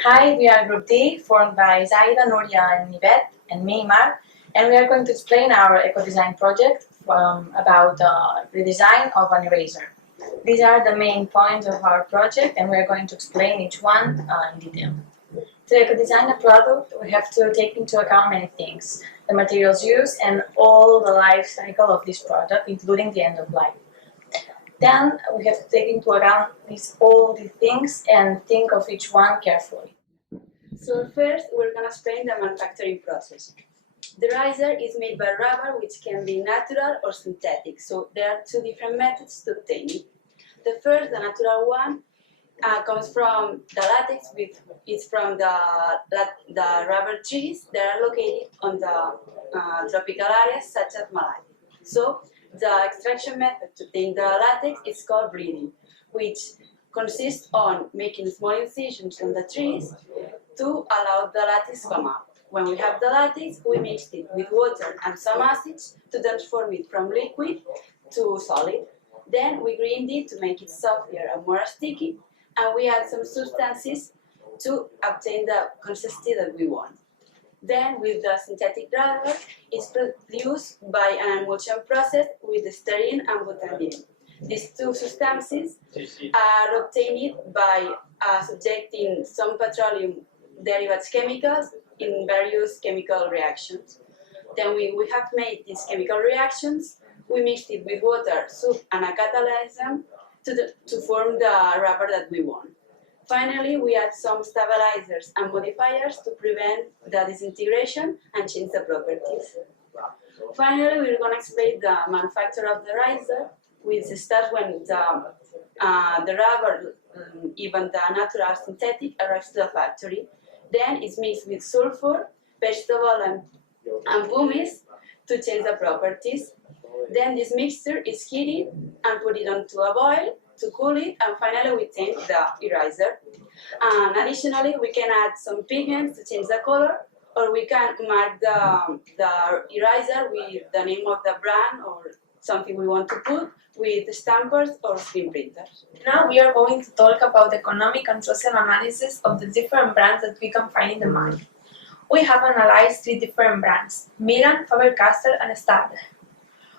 Hi, we are Group D, formed by Zaida, Núria, and Ivet, and me, Mar, and we are going to explain our Ecodesign project about redesign of an eraser. These are the main points of our project, and we are going to explain each one in detail. To eco-design a product, we have to take into account many things: the materials used and all the life cycle of this product, including the end of life. Then we have to take into account all these things and think of each one carefully. So first, we're going to explain the manufacturing process. The riser is made by rubber, which can be natural or synthetic. So there are two different methods to obtain it. The first, the natural one, comes from the latex. It's from the rubber trees that are located on the tropical areas such as Malaya. So the extraction method to obtain the latex is called breeding, which consists on making small incisions on the trees to allow the latex to come out. When we have the latex, we mix it with water and some acids to transform it from liquid to solid. Then we grind it to make it softer and more sticky, and we add some substances to obtain the consistency that we want. Then with the synthetic rubber, it's produced by an emulsion process with styrene and butadiene. These two substances are obtained by subjecting some petroleum derivatives chemicals in various chemical reactions. Then we have made these chemical reactions, we mixed it with water, soup, and a catalyst to form the rubber that we want. Finally, we add some stabilizers and modifiers to prevent the disintegration and change the properties. Finally, we're going to explain the manufacture of the riser, which starts when the rubber, even the natural synthetic, arrives to the factory. Then it's mixed with sulfur, vegetable, and pumice to change the properties. Then this mixture is heated and put it onto a boil to cool it, and finally we change the eraser. And additionally, we can add some pigments to change the color, or we can mark the eraser with the name of the brand or something we want to put with stampers or screen printers. Now we are going to talk about the economic and social analysis of the different brands that we can find in the market. We have analyzed 3 different brands: Milan, Faber-Castell, and Stadler.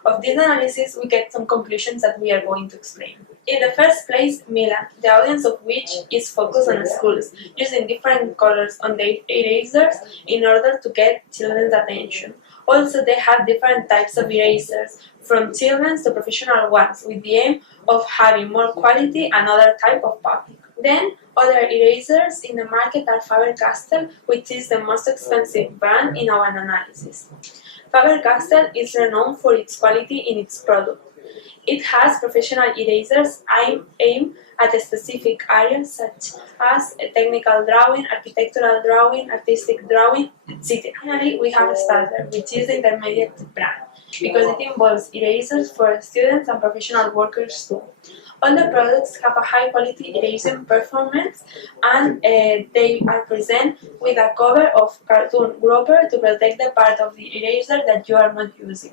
Of this analysis, we get some conclusions that we are going to explain. In the first place, Milan, the audience of which is focused on schools, using different colors on their erasers in order to get children's attention. Also, they have different types of erasers, from children's to professional ones, with the aim of having more quality and other type of public. Then, other erasers in the market are Faber-Castell, which is the most expensive brand in our analysis. Faber-Castell is renowned for its quality in its product. It has professional erasers aimed at specific areas such as technical drawing, architectural drawing, artistic drawing, etc. Finally, we have Stadler, which is the intermediate brand, because it involves erasers for students and professional workers too. All the products have a high quality erasing performance, and they are present with a cover of cartoon wrapper to protect the part of the eraser that you are not using.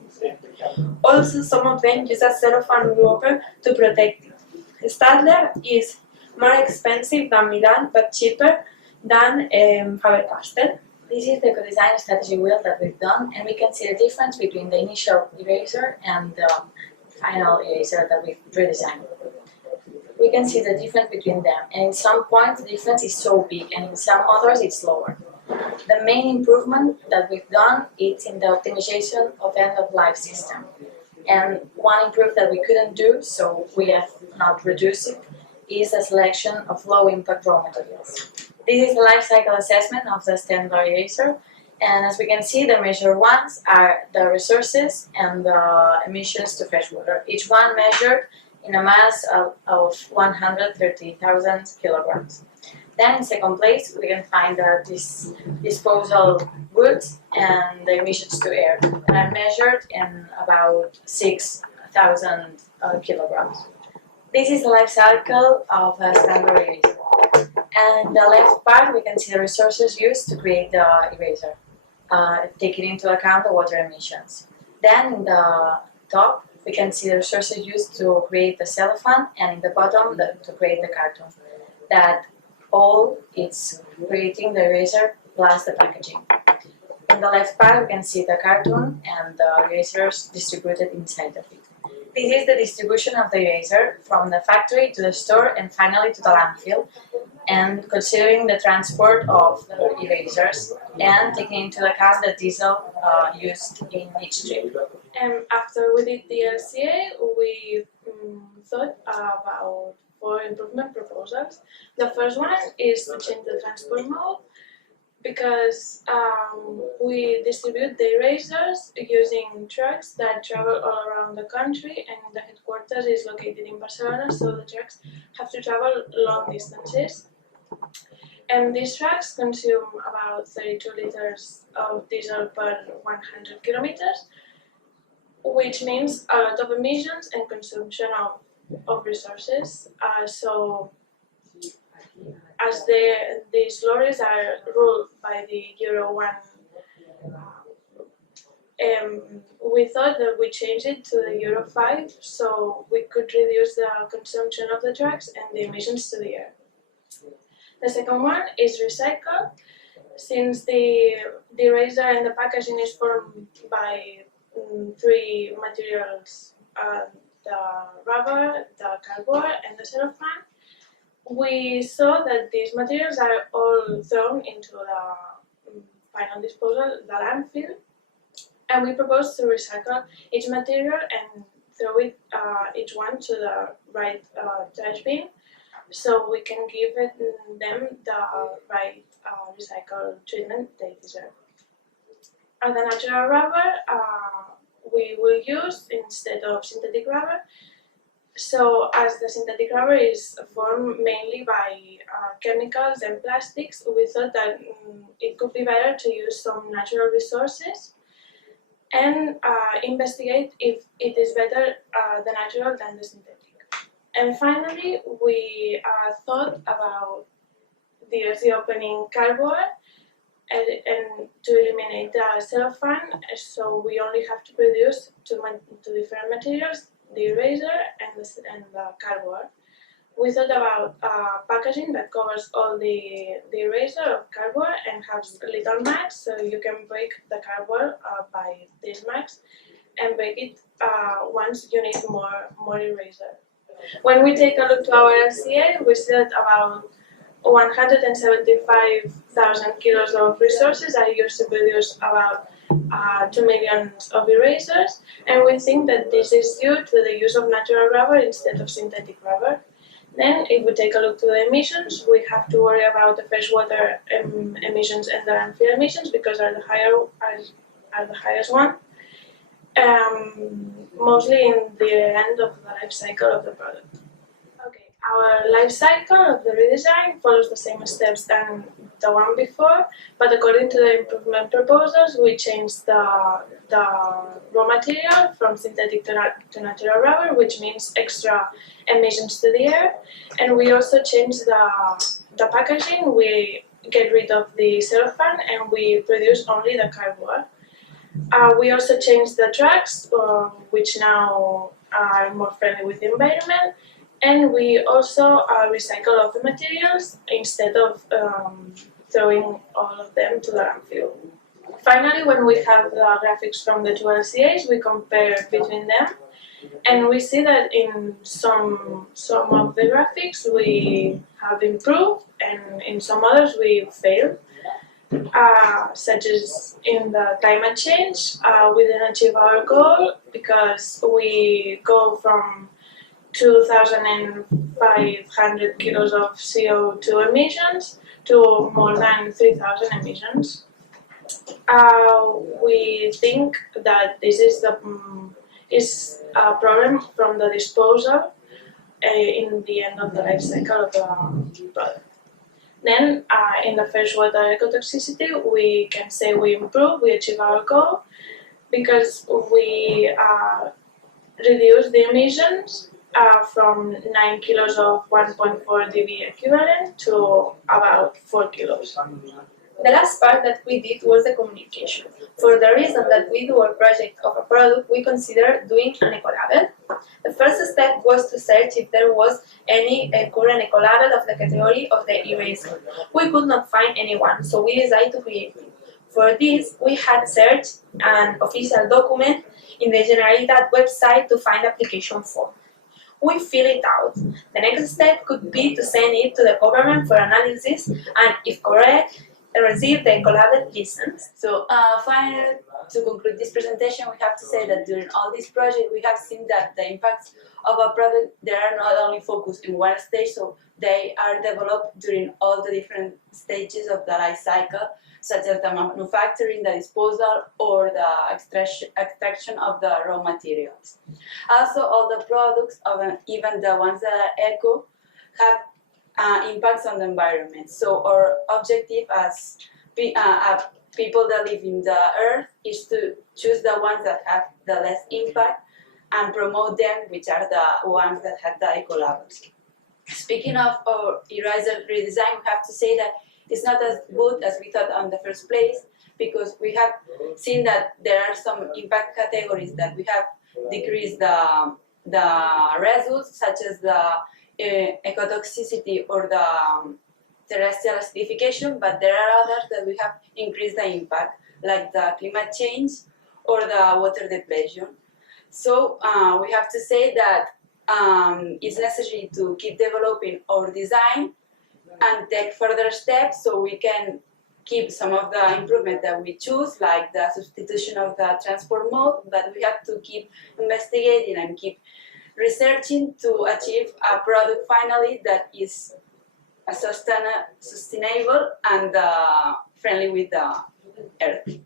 Also, some of them use a cellophane wrapper to protect it. Stadler is more expensive than Milan, but cheaper than Faber-Castell. This is the eco-design strategy wheel that we've done, and we can see the difference between the initial eraser and the final eraser that we've redesigned. We can see the difference between them, and in some points the difference is so big, and in some others it's lower. The main improvement that we've done is in the optimization of end-of-life system. And one improvement that we couldn't do, so we have not reduced it, is the selection of low-impact raw materials. This is the life cycle assessment of the standard eraser, and as we can see, the measured ones are the resources and the emissions to freshwater, each one measured in a mass of 130,000 kilograms. Then in second place, we can find the disposal goods and the emissions to air, that are measured in about 6,000 kilograms. This is the life cycle of a standard eraser. And in the left part, we can see the resources used to create the eraser, taking into account the water emissions. Then in the top, we can see the resources used to create the cellophane, and in the bottom, to create the cartoon. That all it's creating the eraser plus the packaging. In the left part, we can see the cartoon and the erasers distributed inside of it. This is the distribution of the eraser from the factory to the store and finally to the landfill, and considering the transport of the erasers and taking into account the diesel used in each trip. And after we did the LCA, we thought about 4 improvement proposals. The first one is to change the transport mode, because we distribute the erasers using trucks that travel all around the country, and the headquarters is located in Barcelona, so the trucks have to travel long distances. And these trucks consume about 32 liters of diesel per 100 kilometers, which means a lot of emissions and consumption of resources. So as these lorries are ruled by the Euro 1, we thought that we change it to the Euro 5 so we could reduce the consumption of the trucks and the emissions to the air. The second one is recycle. Since the eraser and the packaging is formed by 3 materials, the rubber, the cardboard, and the cellophane, we saw that these materials are all thrown into the final disposal, the landfill, and we propose to recycle each material and throw it each one to the right trash bin, so we can give them the right recycle treatment they deserve. The natural rubber we will use instead of synthetic rubber. So as the synthetic rubber is formed mainly by chemicals and plastics, we thought that it could be better to use some natural resources and investigate if it is better the natural than the synthetic. And finally, we thought about the opening cardboard and to eliminate the cellophane, so we only have to produce two different materials, the eraser and the cardboard. We thought about packaging that covers all the eraser of cardboard and has little marks, so you can break the cardboard by these marks and break it once you need more eraser. When we take a look to our LCA, we see that about 175,000 kilos of resources are used to produce about 2 million of erasers, and we think that this is due to the use of natural rubber instead of synthetic rubber. Then, if we take a look to the emissions, we have to worry about the freshwater emissions and the landfill emissions because are the highest one, mostly in the end of the life cycle of the product. Okay, our life cycle of the redesign follows the same steps than the one before, but according to the improvement proposals, we changed the raw material from synthetic to natural rubber, which means extra emissions to the air, and we also changed the packaging. We get rid of the cellophane and we produce only the cardboard. We also changed the trucks, which now are more friendly with the environment, and we also recycle all the materials instead of throwing all of them to the landfill. Finally, when we have the graphics from the two LCAs, we compare between them, and we see that in some of the graphics we have improved, and in some others we failed. Such as in the climate change, we didn't achieve our goal because we go from 2,500 kilos of CO2 emissions to more than 3,000 emissions. We think that this is a problem from the disposal in the end of the life cycle of the product. Then, in the freshwater ecotoxicity, we can say we improve, we achieve our goal, because we reduce the emissions from 9 kilos of 1.4 dB equivalent to about 4 kilos. The last part that we did was the communication. For the reason that we do a project of a product, we consider doing an ecolabel. The first step was to search if there was any current ecolabel of the category of the eraser. We could not find anyone, so we decided to create it. For this, we had searched an official document in the Generalitat website to find application form. We fill it out. The next step could be to send it to the government for analysis and, if correct, receive the ecolabel license. So finally, to conclude this presentation, we have to say that during all this project, we have seen that the impacts of a product, they are not only focused in one stage, so they are developed during all the different stages of the life cycle, such as the manufacturing, the disposal, or the extraction of the raw materials. Also, all the products, even the ones that are eco, have impacts on the environment. So our objective as people that live in the earth is to choose the ones that have the less impact and promote them, which are the ones that have the ecolabels. Speaking of our eraser redesign, we have to say that it's not as good as we thought on the first place, because we have seen that there are some impact categories that we have decreased the results, such as the ecotoxicity or the terrestrial acidification, but there are others that we have increased the impact, like the climate change or the water depletion. So we have to say that it's necessary to keep developing our design and take further steps so we can keep some of the improvement that we choose, like the substitution of the transport mode, but we have to keep investigating and keep researching to achieve a product finally that is sustainable and friendly with the earth.